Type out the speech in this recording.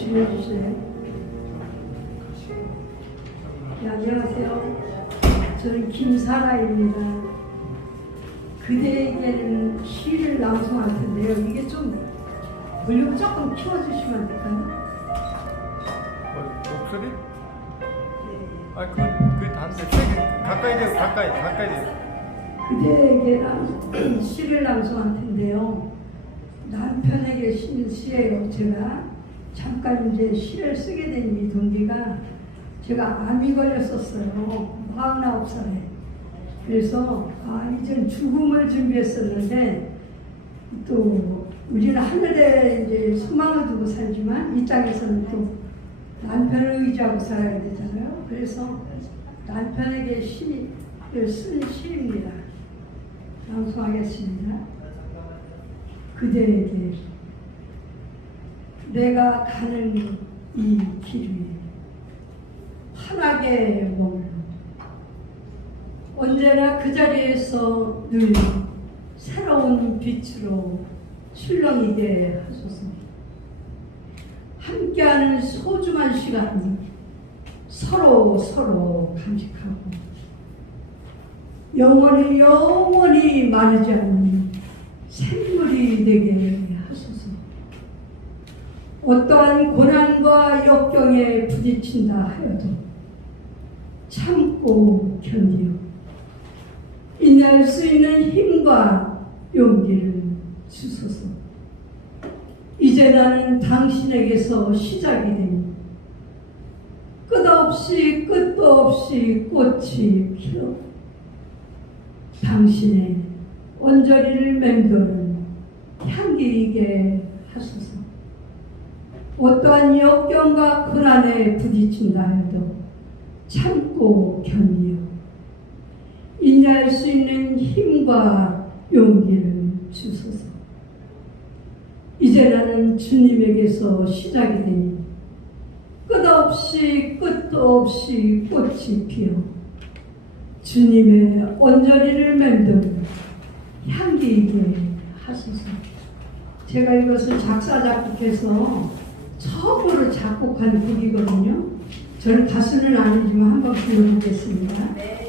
지내주세요. 네, 안녕하세요. 저는 김사라입니다. 그대에게는 시를 낭송할 텐데요. 이게 좀 볼륨 조금 키워주시면 안 될까요? 어, 목소리? 네. 아, 그, 그 되게 가까이 돼요, 가까이, 가까이 돼요. 그대에게는 시를 낭송할 텐데요. 남편에게 쓰는 시예요. 제가 잠깐 이제 시를 쓰게 된 이 동기가 제가 암이 걸렸었어요. 49살에. 그래서 아 이젠 죽음을 준비했었는데 또 우리는 하늘에 이제 소망을 두고 살지만 이 땅에서는 또 남편을 의지하고 살아야 되잖아요. 그래서 남편에게 시를 쓴 시입니다. 낭송하겠습니다. 그대에게 내가 가는 이길 위에 환하게 머물러. 언제나 그 자리에서 늘 새로운 빛으로 출렁이게 하소서. 함께하는 소중한 시간 서로 서로 간직하고 영원히 영원히 마르지 않는 샘물이 되게 하소서. 어떠한 고난과 역경에 부딪힌다 하여도 참고 견디어 인내할 수 있는 힘과 용기를 주소서. 이제 나는 당신에게서 시작이 되니 끝없이 끝도 없이 꽃이 피어 당신의 언저리를 맴도는 향기이게 하소서. 어떠한 역경과 고난에 부딪힌다 해도 참고 견디어 인내할 수 있는 힘과 용기를 주소서. 이제 나는 주님에게서 시작이 되니 끝없이 끝도 없이 꽃이 피어 주님의 언저리를 맴도는 향기이게 하소서. 제가 이것을 작사 작곡해서 처음으로 작곡한 곡이거든요. 저는 가수는 아니지만 한번 불러보겠습니다. 네.